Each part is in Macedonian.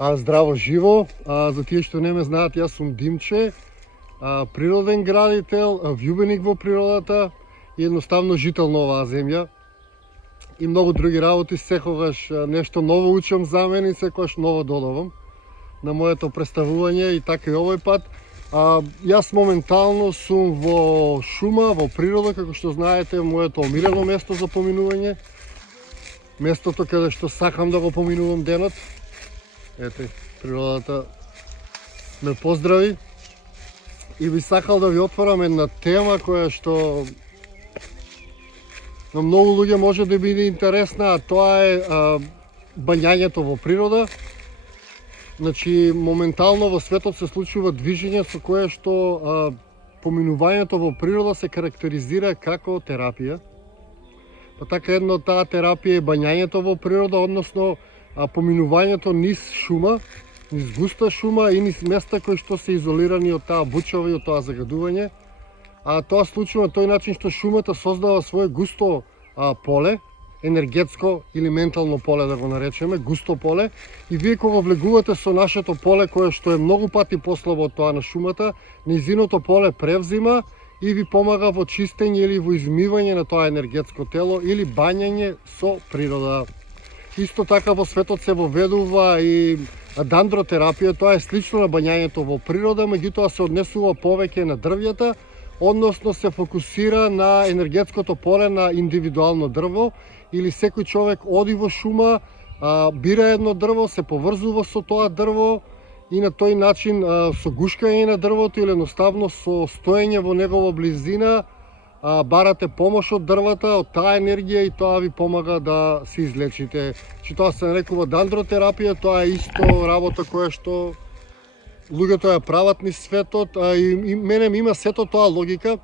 Здраво живо, за тие што не ме знаат, јас сум Димче, природен градител, вјубеник во природата и едноставно жител на оваа земја. И многу други работи, секогаш нешто ново учам за мене и секогаш ново додавам на моето представување и така и овој пат. Јас моментално сум во шума, во природа, како што знаете, моето омилено место за поминување. Местото каде што сакам да го поминувам денот. Ете, природата ме поздрави. И би сакал да ви отворам една тема која што на многу луѓе може да биде интересна, а тоа е бањањето во природа. Значи, моментално во светот се случува движење со кое што поминувањето во природа се карактеризира како терапија. Па така едно таа терапија е бањањето во природа, односно поминувањето низ шума, низ густа шума и низ места кои што се изолирани од таа бучава и од тоа загадување. Тоа случува на тој начин што шумата создава свое густо поле, енергетско или ментално поле да го наречеме, густо поле, и вие кога влегувате со нашето поле кое што е многу пати послабо од тоа на шумата, нејзиното поле превзима и ви помага во чистење или во измивање на тоа енергетско тело или бањање со природа. Исто така во светот се воведува и дендротерапија, тоа е слично на бањањето во природа, меѓутоа се однесува повеќе на дрвјата, односно се фокусира на енергетското поле на индивидуално дрво, или секој човек оди во шума, бира едно дрво, се поврзува со тоа дрво и на тој начин со гушкање на дрвото или едноставно со стоење во негова близина барате помош од дрвата, од таа енергија и тоа ви помага да се излечите. Че тоа се нарекува дендротерапија, тоа е исто работа која што луѓето ја прават низ светот, и мене ми има сето тоа логика,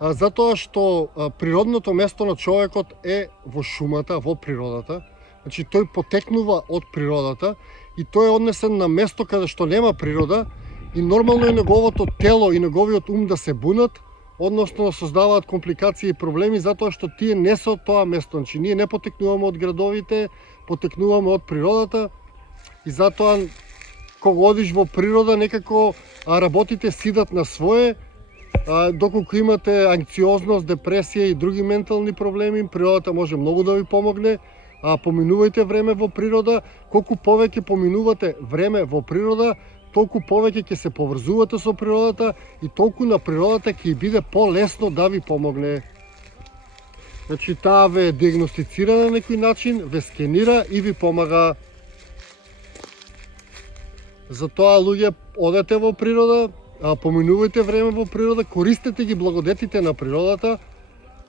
затоа што природното место на човекот е во шумата, во природата. Значи тој потекнува од природата и тој е однесен на место каде што нема природа и нормално е неговото тело и неговиот ум да се бунат, односно да создаваат компликации и проблеми затоа што тие не се од тоа место. Значи ние не потекнуваме од градовите, потекнуваме од природата и затоа кога одиш во природа некако работите сидат на свое, доколку имате анксиозност, депресија и други ментални проблеми, природата може многу да ви помогне. Поминувајте време во природа, колку повеќе поминувате време во природа, толку повеќе ќе се поврзувате со природата и толку на природата ќе биде полесно да ви помогне. Значи таа ве диагностицира на некој начин, ве скенира и ви помага. Затоа луѓе одете во природа, поминувајте време во природа, користете ги благодетите на природата,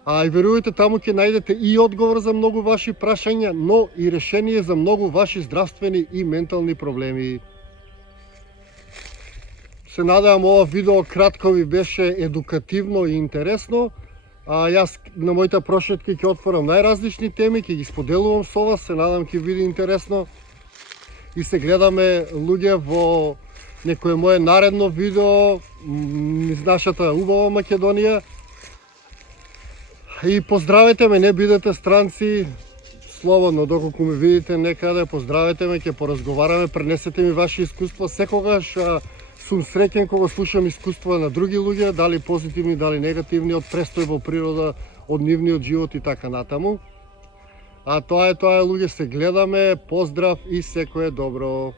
и верувајте таму ќе најдете и одговор за многу ваши прашања, но и решение за многу ваши здравствени и ментални проблеми. Се надевам ова видео кратко ви беше едукативно и интересно. Јас на моите прошетки ќе отворам најразлични теми, ќе ги споделувам со вас, се надам ќе биде интересно. И се гледаме луѓе во некое мое наредно видео низ нашата убава Македонија. И поздравете ме, не бидете странци, слободно, доколку ме видите некаде, поздравете ме, ќе поразговараме, пренесете ми ваши искуства. Секогаш сум среќен кога слушам искуства на други луѓе, дали позитивни, дали негативни, од престој во природа, од нивниот живот и така натаму. Тоа е, луѓе, се гледаме, поздрав и секое добро.